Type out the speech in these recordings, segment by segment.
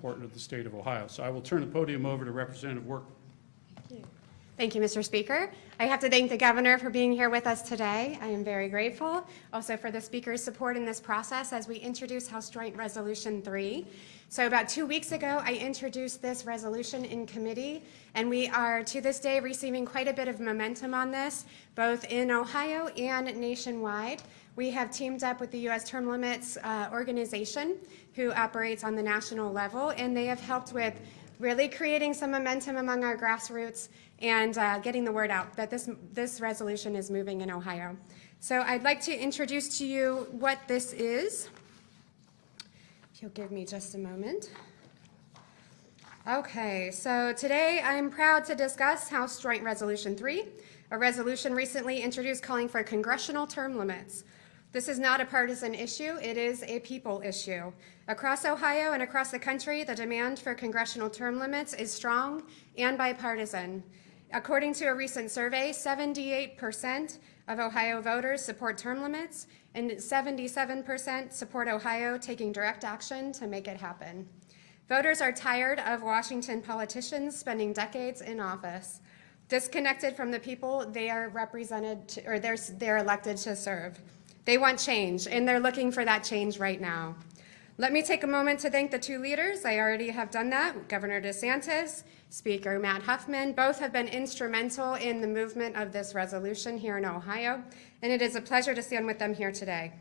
important to the state of Ohio. So I will turn the podium over to Representative Work. Thank you, Mr. Speaker. I have to thank the governor for being here with us today. I am very grateful. Also for the speaker's support in this process as we introduce House Joint Resolution 3. So about 2 weeks ago, I introduced this resolution in committee, and we are to this day receiving quite a bit of momentum on this, both in Ohio and nationwide. We have teamed up with the U.S. Term Limits organization, who operates on the national level, and they have helped with really creating some momentum among our grassroots and getting the word out that this resolution is moving in Ohio. So I'd like to introduce to you what this is. If you'll give me just a moment. Okay, so today I'm proud to discuss House Joint Resolution 3, a resolution recently introduced calling for congressional term limits. This is not a partisan issue, it is a people issue. Across Ohio and across the country, the demand for congressional term limits is strong and bipartisan. According to a recent survey, 78% of Ohio voters support term limits, and 77% support Ohio taking direct action to make it happen. Voters are tired of Washington politicians spending decades in office, disconnected from the people they are represented to, or they're elected to serve. They want change, and they're looking for that change right now. Let me take a moment to thank the two leaders. I already have done that. Governor DeSantis, Speaker Matt Huffman, both have been instrumental in the movement of this resolution here in Ohio, and it is a pleasure to stand with them here today.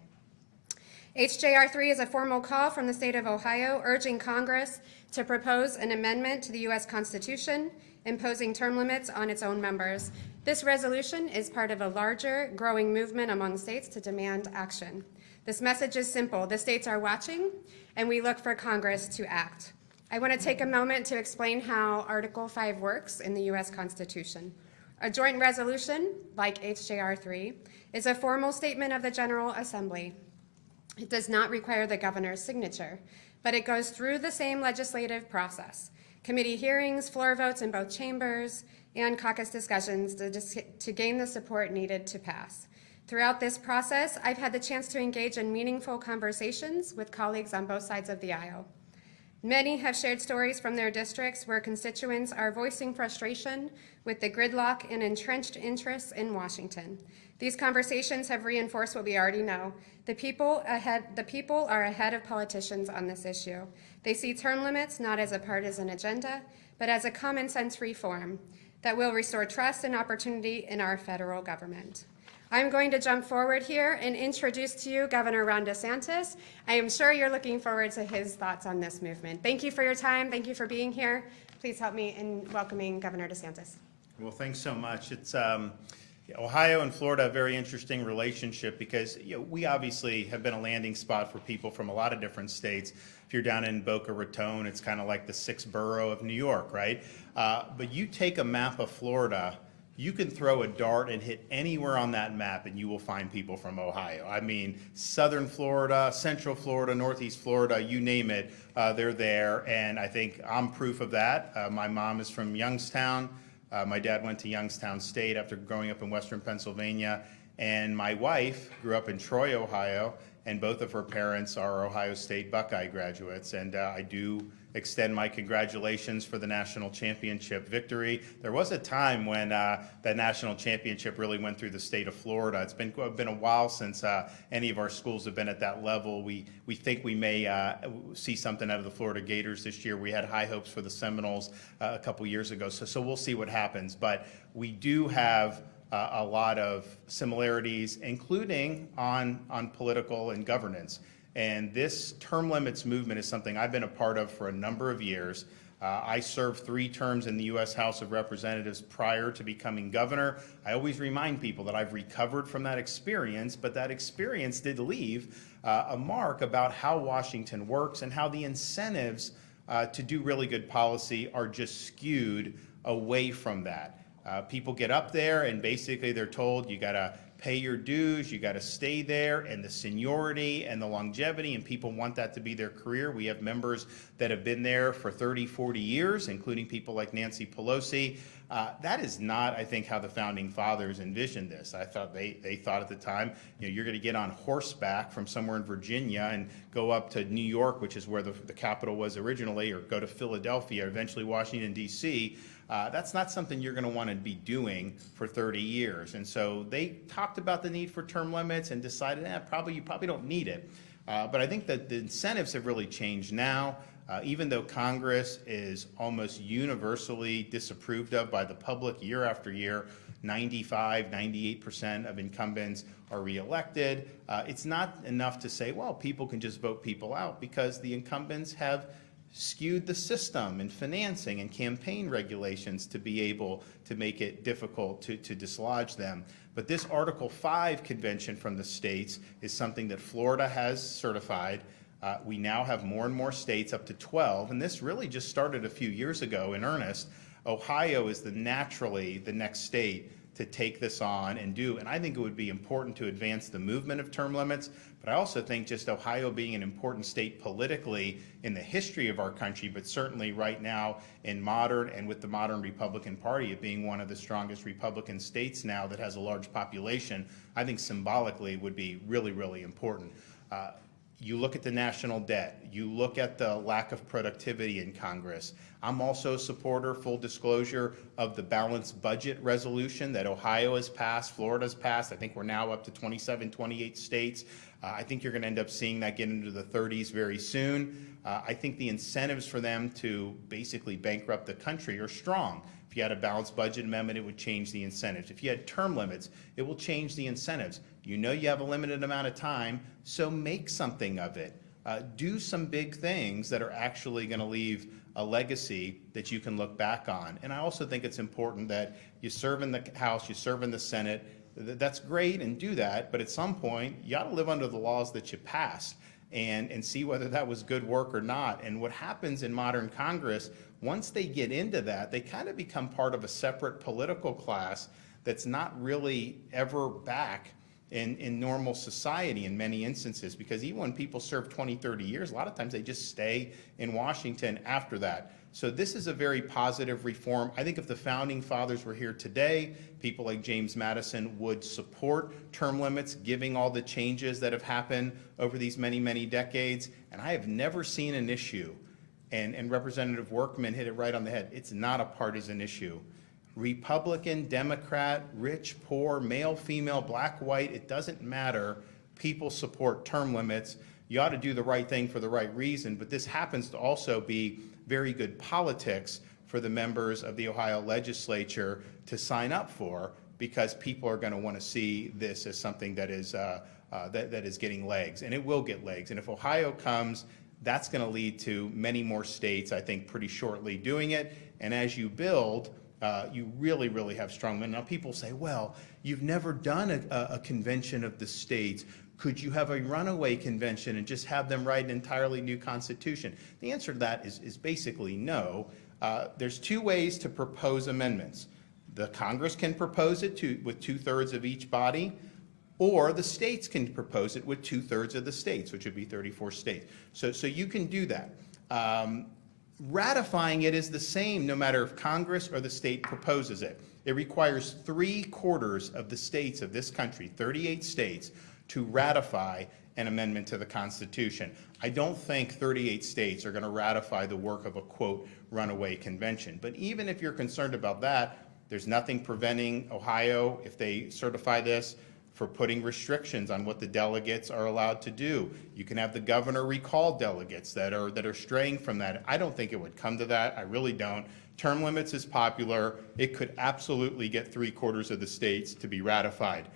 HJR 3 is a formal call from the state of Ohio urging Congress to propose an amendment to the U.S. Constitution imposing term limits on its own members. This resolution is part of a larger, growing movement among states to demand action. This message is simple. The states are watching, and we look for Congress to act. I want to take a moment to explain how Article 5 works in the U.S. Constitution. A joint resolution, like HJR 3, is a formal statement of the General Assembly. It does not require the governor's signature, but it goes through the same legislative process. Committee hearings, floor votes in both chambers, and caucus discussions to gain the support needed to pass. Throughout this process, I've had the chance to engage in meaningful conversations with colleagues on both sides of the aisle. Many have shared stories from their districts where constituents are voicing frustration with the gridlock and entrenched interests in Washington. These conversations have reinforced what we already know. The people are ahead of politicians on this issue. They see term limits not as a partisan agenda, but as a common sense reform that will restore trust and opportunity in our federal government. I'm going to jump forward here and introduce to you Governor Ron DeSantis. I am sure you're looking forward to his thoughts on this movement. Thank you for your time. Thank you for being here. Please help me in welcoming Governor DeSantis. Well, thanks so much. It's Ohio and Florida, a very interesting relationship because we obviously have been a landing spot for people from a lot of different states. If you're down in Boca Raton, it's kind of like the sixth borough of New York, right? But you take a map of Florida, you can throw a dart and hit anywhere on that map and you will find people from Ohio. I mean, southern Florida, central Florida, northeast Florida, you name it, they're there. And I think I'm proof of that. My mom is from Youngstown. My dad went to Youngstown State after growing up in western Pennsylvania. And my wife grew up in Troy, Ohio, and both of her parents are Ohio State Buckeye graduates. And I do extend my congratulations for the national championship victory. There was a time when that national championship really went through the state of Florida. It's been a while since any of our schools have been at that level. We think we may see something out of the Florida Gators this year. We had high hopes for the Seminoles a couple years ago, so we'll see what happens. But we do have a lot of similarities, including on political and governance. And this term limits movement is something I've been a part of for a number of years. I served 3 terms in the U.S. House of Representatives prior to becoming governor. I always remind people that I've recovered from that experience, but that experience did leave a mark about how Washington works and how the incentives to do really good policy are just skewed away from that. People get up there and basically they're told you gotta pay your dues, you gotta stay there, and the seniority and the longevity, and people want that to be their career. We have members that have been there for 30, 40 years, including people like Nancy Pelosi. That is not, I think, how the founding fathers envisioned this. I thought they thought at the time, you're going to get on horseback from somewhere in Virginia and go up to New York, which is where the capital was originally, or go to Philadelphia, eventually Washington, D.C. That's not something you're going to want to be doing for 30 years. And so they talked about the need for term limits and decided, you probably don't need it. But I think that the incentives have really changed now. Even though Congress is almost universally disapproved of by the public year after year, 95, 98% of incumbents are reelected, it's not enough to say, well, people can just vote people out, because the incumbents have skewed the system and financing and campaign regulations to be able to make it difficult to dislodge them. But this Article 5 convention from the states is something that Florida has certified. We now have more and more states, up to 12, and this really just started a few years ago in earnest. Ohio is naturally the next state to take this on and do, and I think it would be important to advance the movement of term limits, but I also think just Ohio being an important state politically in the history of our country, but certainly right now in modern and with the modern Republican Party, it being one of the strongest Republican states now that has a large population, I think symbolically would be really, really important. You look at the national debt, you look at the lack of productivity in Congress. I'm also a supporter, full disclosure, of the balanced budget resolution that Ohio has passed, Florida's passed. I think we're now up to 27, 28 states. I think you're going to end up seeing that get into the 30s very soon. I think the incentives for them to basically bankrupt the country are strong. If you had a balanced budget amendment, it would change the incentives. If you had term limits, it will change the incentives. You know you have a limited amount of time, so make something of it. Do some big things that are actually going to leave a legacy that you can look back on. And I also think it's important that you serve in the House, you serve in the Senate. That's great, and do that, but at some point, you ought to live under the laws that you passed and see whether that was good work or not. And what happens in modern Congress, once they get into that, they kind of become part of a separate political class that's not really ever back in normal society in many instances, because even when people serve 20, 30 years, a lot of times they just stay in Washington after that. So this is a very positive reform. I think if the founding fathers were here today, people like James Madison would support term limits, giving all the changes that have happened over these many, many decades. And I have never seen an issue, and Representative Workman hit it right on the head, it's not a partisan issue. Republican, Democrat, rich, poor, male, female, black, white, it doesn't matter. People support term limits. You ought to do the right thing for the right reason, but this happens to also be very good politics for the members of the Ohio legislature to sign up for, because people are going to want to see this as something that is that is getting legs, and it will get legs. And if Ohio comes, that's going to lead to many more states, I think, pretty shortly doing it. And as you build, you really, really have strong men. Now, people say, well, you've never done a convention of the states. Could you have a runaway convention and just have them write an entirely new constitution? The answer to that is basically no. There's two ways to propose amendments. The Congress can propose it with 2/3 of each body, or the states can propose it with 2/3 of the states, which would be 34 states. So you can do that. Ratifying it is the same no matter if Congress or the state proposes it. It requires 3/4 of the states of this country, 38 states, to ratify an amendment to the Constitution. I don't think 38 states are going to ratify the work of a, quote, runaway convention. But even if you're concerned about that, there's nothing preventing Ohio, if they certify this, for putting restrictions on what the delegates are allowed to do. You can have the governor recall delegates that are straying from that. I don't think it would come to that. I really don't. Term limits is popular. It could absolutely get 3/4 of the states to be ratified.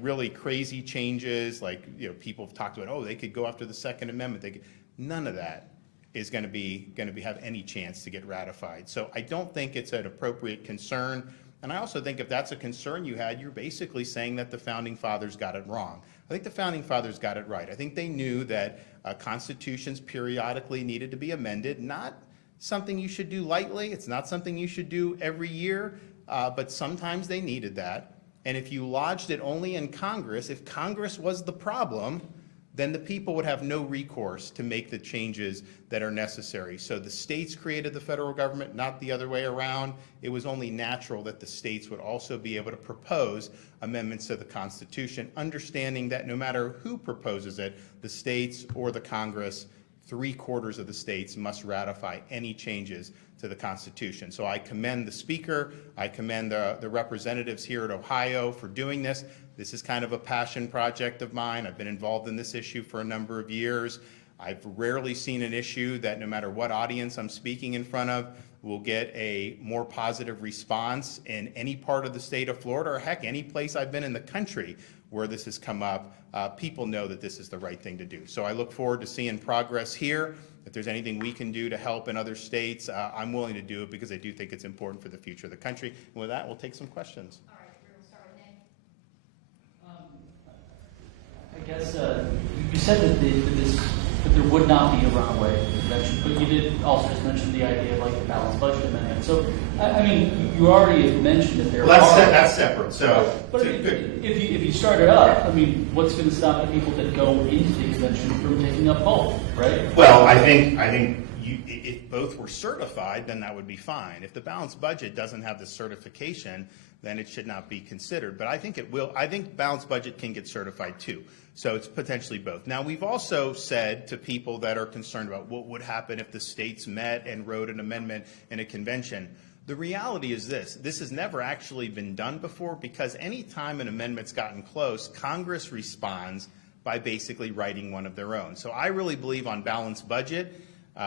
Really crazy changes, like, people have talked about, oh, they could go after the Second Amendment. None of that is going to have any chance to get ratified. So I don't think it's an appropriate concern. And I also think if that's a concern you had, you're basically saying that the founding fathers got it wrong. I think the founding fathers got it right. I think they knew that constitutions periodically needed to be amended, not something you should do lightly. It's not something you should do every year, but sometimes they needed that. And if you lodged it only in Congress, if Congress was the problem, then the people would have no recourse to make the changes that are necessary. So the states created the federal government, not the other way around. It was only natural that the states would also be able to propose amendments to the Constitution, understanding that no matter who proposes it, the states or the Congress, 3/4 of the states must ratify any changes to the Constitution. So I commend the Speaker, I commend the representatives here at Ohio for doing this. This is kind of a passion project of mine. I've been involved in this issue for a number of years. I've rarely seen an issue that no matter what audience I'm speaking in front of, will get a more positive response in any part of the state of Florida, or heck, any place I've been in the country where this has come up. People know that this is the right thing to do. So I look forward to seeing progress here. If there's anything we can do to help in other states, I'm willing to do it because I do think it's important for the future of the country. And with that, we'll take some questions. All right, we'll start with Nate. I guess you said that there would not be a runaway convention, but you did also just mention the idea of like the balanced budget amendment. So, I mean, you already have mentioned that there Well, are... that's separate. So, but if you start it up, I mean, what's going to stop the people that go into the convention from taking up both, right? well, I think if both were certified, then that would be fine. If the balanced budget doesn't have the certification, then it should not be considered. But I think it will. I think balanced budget can get certified too. So it's potentially both. Now, we've also said to people that are concerned about what would happen if the states met and wrote an amendment in a convention. The reality is this has never actually been done before, because any time an amendment's gotten close, Congress responds by basically writing one of their own. So I really believe on balanced budget,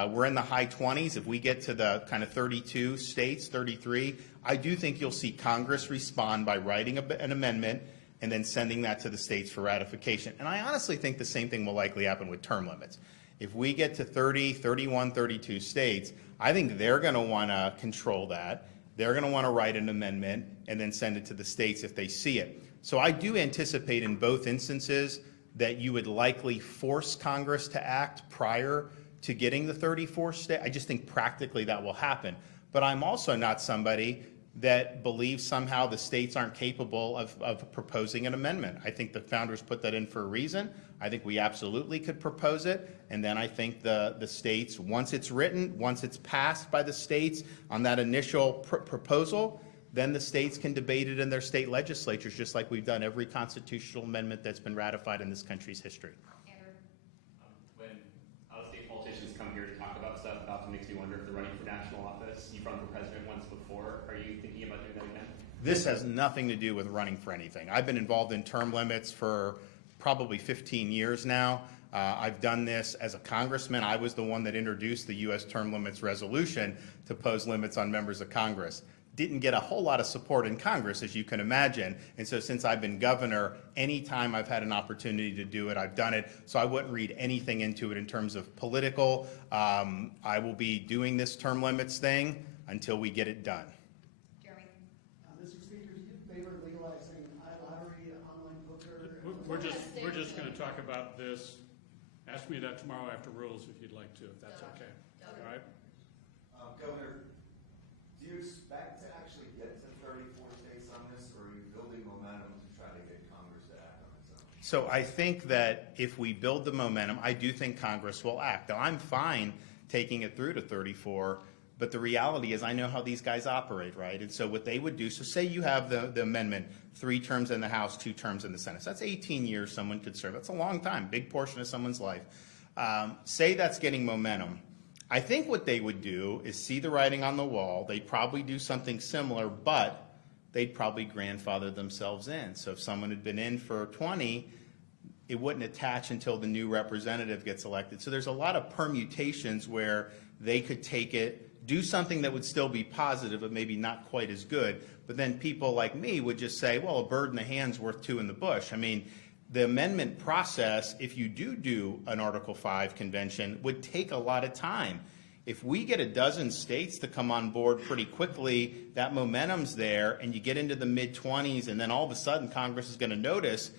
we're in the high 20s. If we get to the kind of 32 states, 33, I do think you'll see Congress respond by writing an amendment and then sending that to the states for ratification. And I honestly think the same thing will likely happen with term limits. If we get to 30, 31, 32 states, I think they're going to want to control that. They're going to want to write an amendment and then send it to the states if they see it. So I do anticipate in both instances that you would likely force Congress to act prior to getting the 34 states. I just think practically that will happen. But I'm also not somebody that believes somehow the states aren't capable of proposing an amendment. I think the founders put that in for a reason. I think we absolutely could propose it. And then I think the states, once it's written, once it's passed by the states on that initial proposal, then the states can debate it in their state legislatures, just like we've done every constitutional amendment that's been ratified in this country's history. When out-of-state politicians come here to talk about stuff, it often makes me wonder if they're running for national office. You've run for president once before. Are you thinking about doing that again? This has nothing to do with running for anything. I've been involved in term limits for probably 15 years now. I've done this as a congressman. I was the one that introduced the U.S. term limits resolution to pose limits on members of Congress. Didn't get a whole lot of support in Congress, as you can imagine. And so since I've been governor, anytime I've had an opportunity to do it, I've done it. So I wouldn't read anything into it in terms of political. I will be doing this term limits thing until we get it done. Jeremy. Mr. Speaker, do you favor legalizing iLottery, online poker? We're just going to talk about this. Ask me that tomorrow after rules if you'd like to, if that's okay. All right? Governor, do you expect to actually get to 34 states on this, or are you building momentum to try to get Congress to act on its own? So I think that if we build the momentum, I do think Congress will act. Now, I'm fine taking it through to 34, but the reality is I know how these guys operate, right? And so what they would do, so say you have the amendment, 3 terms in the House, 2 terms in the Senate. So that's 18 years someone could serve. That's a long time, big portion of someone's life. Say that's getting momentum. I think what they would do is see the writing on the wall. They'd probably do something similar, but they'd probably grandfather themselves in. So if someone had been in for 20, it wouldn't attach until the new representative gets elected. So there's a lot of permutations where they could take it, do something that would still be positive, but maybe not quite as good. But then people like me would just say, well, a bird in the hand's worth 2 in the bush. I mean, the amendment process, if you do an Article 5 convention, would take a lot of time. If we get a dozen states to come on board pretty quickly, that momentum's there, and you get into the mid-20s, and then all of a sudden Congress is going to notice,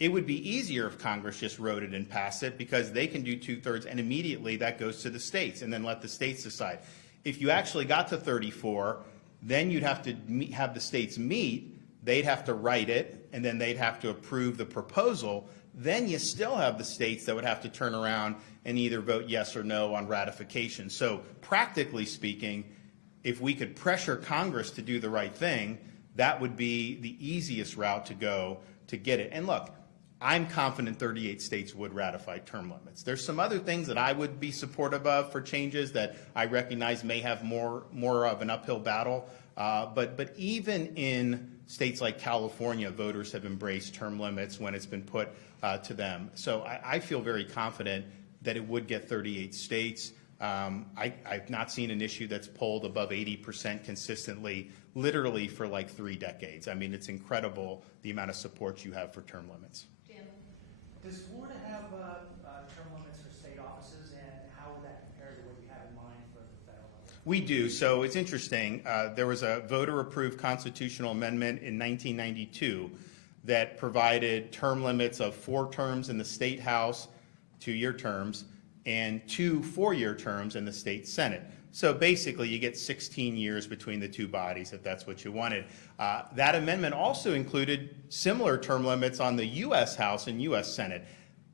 it would be easier if Congress just wrote it and passed it, because they can do 2/3, and immediately that goes to the states, and then let the states decide. If you actually got to 34, then you'd have to have the states meet. They'd have to write it, and then they'd have to approve the proposal. then you still have the states that would have to turn around and either vote yes or no on ratification. So practically speaking, if we could pressure Congress to do the right thing, that would be the easiest route to go to get it. And look, I'm confident 38 states would ratify term limits. There's some other things that I would be supportive of for changes that I recognize may have more of an uphill battle. But even in states like California, voters have embraced term limits when it's been put to them. So I feel very confident that it would get 38 states. I've not seen an issue that's polled above 80% consistently, literally for like 3 decades. I mean, it's incredible the amount of support you have for term limits. Does Florida have term limits for state offices, and how would that compare to what you have in mind for the federal level? We do. So it's interesting. There was a voter-approved constitutional amendment in 1992 that provided term limits of 4 terms in the state house, 2-year terms, and 2 4-year terms in the state senate. So basically, you get 16 years between the 2 bodies if that's what you wanted. That amendment also included similar term limits on the U.S. House and U.S. Senate.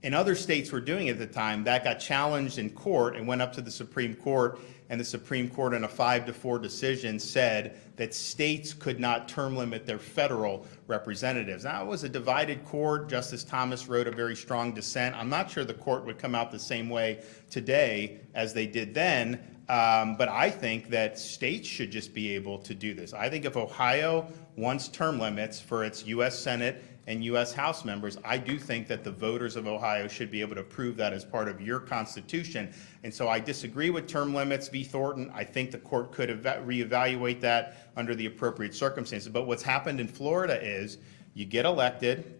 And other states were doing it at the time. That got challenged in court and went up to the Supreme Court, and the Supreme Court in a 5-4 decision said that states could not term limit their federal representatives. Now, it was a divided court. Justice Thomas wrote a very strong dissent. I'm not sure the court would come out the same way today as they did then, but I think that states should just be able to do this. I think if Ohio wants term limits for its U.S. Senate and U.S. House members, I do think that the voters of Ohio should be able to approve that as part of your Constitution. And so I disagree with term limits v. Thornton. I think the court could reevaluate that under the appropriate circumstances. But what's happened in Florida is you get elected,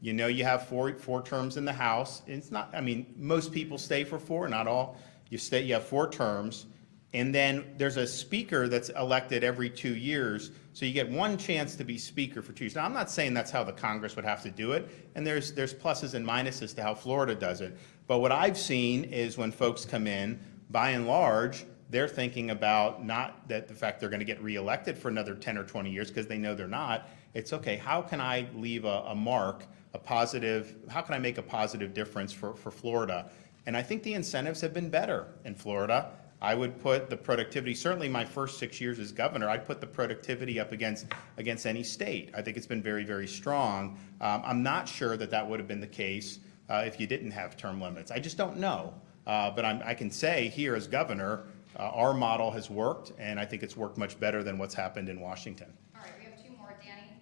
you know you have four terms in the House. It's not, I mean, most people stay for 4, not all. You have 4 terms. And then there's a speaker that's elected every 2 years, so you get 1 chance to be speaker for 2 years. Now, I'm not saying that's how the Congress would have to do it, and there's pluses and minuses to how Florida does it. But what I've seen is when folks come in, by and large, they're thinking about not that the fact they're going to get reelected for another 10 or 20 years because they know they're not. It's okay, how can I leave a mark, a positive, how can I make a positive difference for Florida? And I think the incentives have been better in Florida. I would put the productivity, certainly my first 6 years as governor, I'd put the productivity up against any state. I think it's been very, very strong. I'm not sure that would have been the case if you didn't have term limits. I just don't know. But I can say here as governor, our model has worked, and I think it's worked much better than what's happened in Washington. All right, we have 2 more. Danny?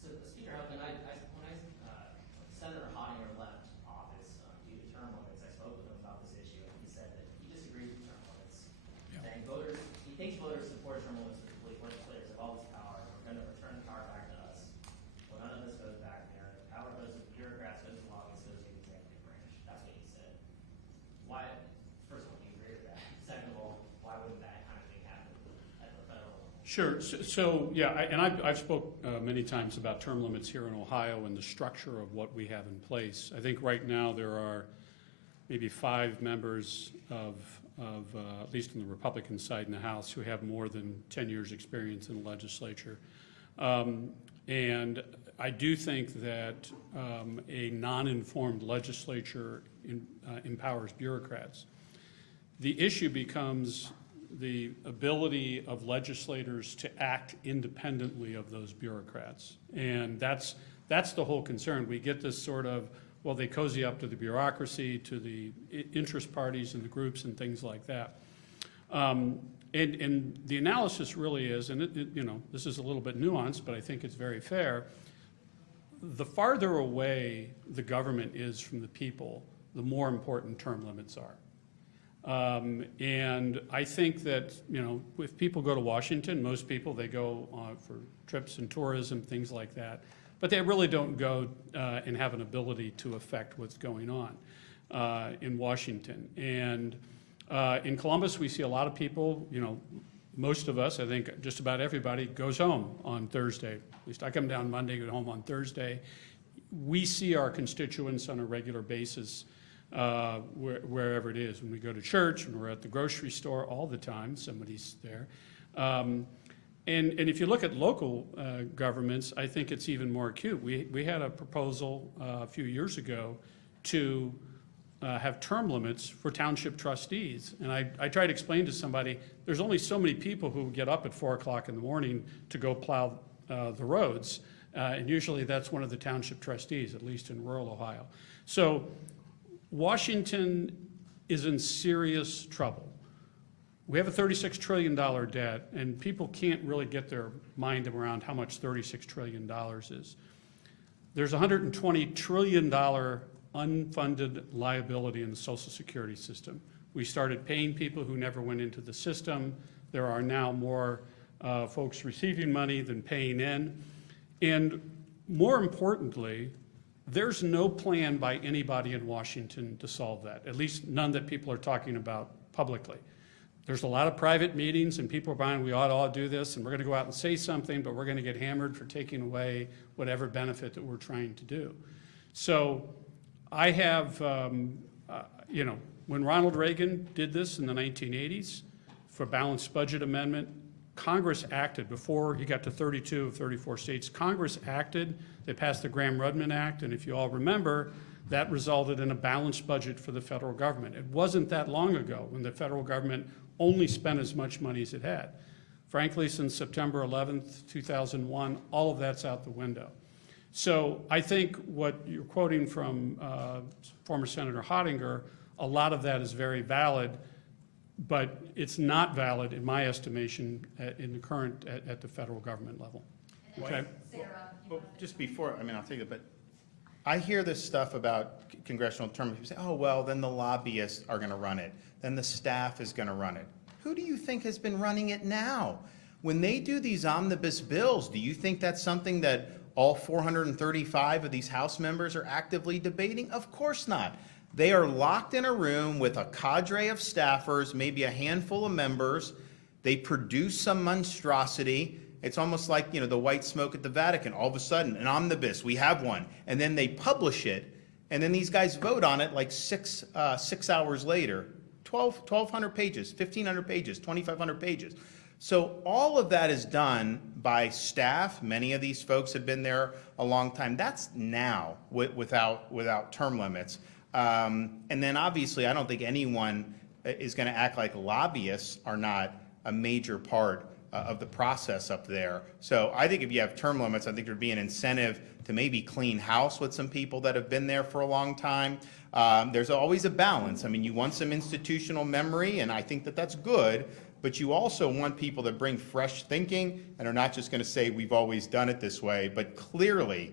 So Speaker Huffman, when Senator Honnier left office due to term limits, I spoke with him about this issue, and he said that he disagrees with term limits. Yeah. And he thinks voters support term limits because legislators have all this power, and we're going to return the power back to us. Well, none of this goes back there. The power goes to the bureaucrats, goes to lobbyists, goes to the executive branch. That's what he said. Why? First of all, do you agree with that? Second of all, why wouldn't that kind of thing happen at the federal level? Sure. So yeah, I've spoke many times about term limits here in Ohio and the structure of what we have in place. I think right now there are maybe 5 members of at least on the Republican side in the House who have more than 10 years experience in the legislature. And I do think that a non-informed legislature empowers bureaucrats. The issue becomes the ability of legislators to act independently of those bureaucrats. And that's the whole concern. We get this sort of, well, they cozy up to the bureaucracy, to the interest parties and the groups and things like that. And the analysis really is, and this is a little bit nuanced, but I think it's very fair. The farther away the government is from the people, the more important term limits are. And I think that, if people go to Washington, most people, they go for trips and tourism, things like that. But they really don't go and have an ability to affect what's going on in Washington. And in Columbus, we see a lot of people, most of us, I think just about everybody, goes home on Thursday. At least I come down Monday, go home on Thursday. We see our constituents on a regular basis wherever it is. When we go to church, when we're at the grocery store, all the time, somebody's there. And if you look at local governments, I think it's even more acute. We had a proposal a few years ago to have term limits for township trustees. And I tried to explain to somebody, there's only so many people who get up at 4 o'clock in the morning to go plow the roads. And usually that's one of the township trustees, at least in rural Ohio. So Washington is in serious trouble. We have a $36 trillion debt, and people can't really get their mind around how much $36 trillion is. There's a $120 trillion unfunded liability in the Social Security system. We started paying people who never went into the system. There are now more folks receiving money than paying in. And more importantly, there's no plan by anybody in Washington to solve that, at least none that people are talking about publicly. There's a lot of private meetings and people are buying, we ought to all do this, and we're gonna go out and say something, but we're gonna get hammered for taking away whatever benefit that we're trying to do. So I have, you know, when Ronald Reagan did this in the 1980s for balanced budget amendment, Congress acted before he got to 32 of 34 states. Congress acted, they passed the Gramm-Rudman Act, and if you all remember, that resulted in a balanced budget for the federal government. It wasn't that long ago when the federal government only spent as much money as it had. Frankly, since September 11th, 2001, all of that's out the window. So I think what you're quoting from former Senator Hottinger, a lot of that is very valid, but it's not valid, in my estimation, in the current, at the federal government level. Okay? Well, just before, I mean, I'll take it, but I hear this stuff about congressional term. People say, oh, well, then the lobbyists are going to run it. Then the staff is going to run it. Who do you think has been running it now? When they do these omnibus bills, do you think that's something that all 435 of these House members are actively debating? Of course not. They are locked in a room with a cadre of staffers, maybe a handful of members. They produce some monstrosity. It's almost like, you know, the white smoke at the Vatican. All of a sudden, an omnibus, we have one. And then they publish it. And then these guys vote on it like six hours later. 1,200 pages, 1,500 pages, 2,500 pages. So all of that is done by staff. Many of these folks have been there a long time. That's now without term limits. And then obviously, I don't think anyone is going to act like lobbyists are not a major part of the process up there. So I think if you have term limits, I think there'd be an incentive to maybe clean house with some people that have been there for a long time. There's always a balance. I mean, you want some institutional memory, and I think that that's good, but you also want people that bring fresh thinking and are not just going to say, we've always done it this way, but clearly,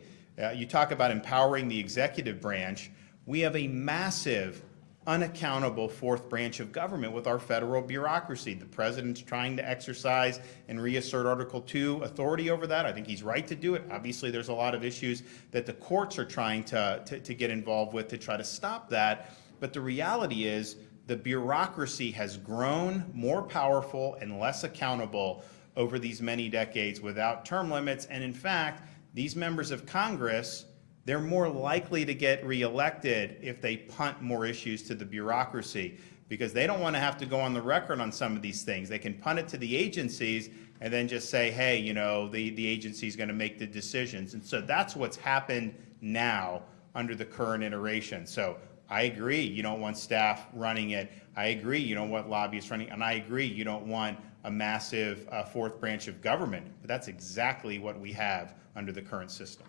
you talk about empowering the executive branch. We have a massive, unaccountable fourth branch of government with our federal bureaucracy. The president's trying to exercise and reassert Article 2 authority over that. I think he's right to do it. Obviously, there's a lot of issues that the courts are trying to get involved with to try to stop that. But the reality is the bureaucracy has grown more powerful and less accountable over these many decades without term limits. And in fact, these members of Congress, they're more likely to get reelected if they punt more issues to the bureaucracy, because they don't want to have to go on the record on some of these things. They can punt it to the agencies and then just say, hey, you know, the agency's going to make the decisions. And so that's what's happened now under the current iteration. So I agree, you don't want staff running it. I agree, you don't want lobbyists running it. And I agree, you don't want a massive fourth branch of government. But that's exactly what we have under the current system.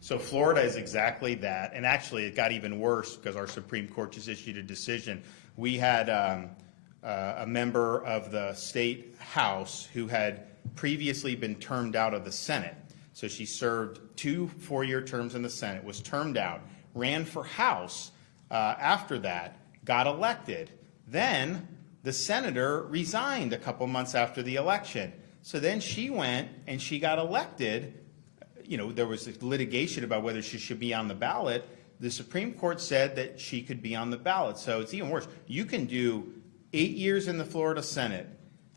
So Florida is exactly that, and actually it got even worse because our Supreme Court just issued a decision. We had a member of the state House who had previously been termed out of the Senate. So she served 2 4-year terms in the Senate, was termed out, ran for House after that, got elected. Then the senator resigned a couple months after the election. So then she went and she got elected. You know, there was litigation about whether she should be on the ballot. The Supreme Court said that she could be on the ballot. So it's even worse. You can do 8 years in the Florida Senate,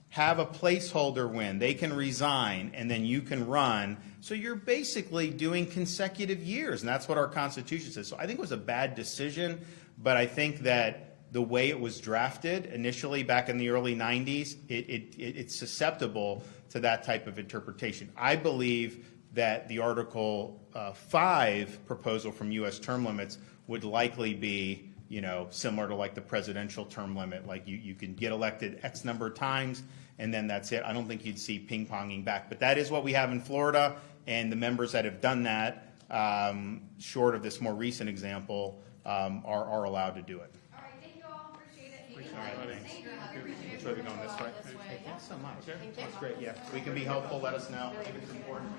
have a placeholder win, they can resign, and then you can run. So you're basically doing consecutive years, and that's what our Constitution says. So I think it was a bad decision, but I think that the way it was drafted initially back in the early 90s, it's susceptible to that type of interpretation. I believe that the Article 5 proposal from U.S. term limits would likely be, similar to like the presidential term limit, like you can get elected X number of times, and then that's it. I don't think you'd see ping-ponging back. But that is what we have in Florida, and the members that have done that, short of this more recent example, are allowed to do it. All right, thank you all, appreciate it. All right, thanks. Thank you. Which way are we going, this way? Thanks so much. That's great, yeah. We can be helpful, let us know. I think it's important.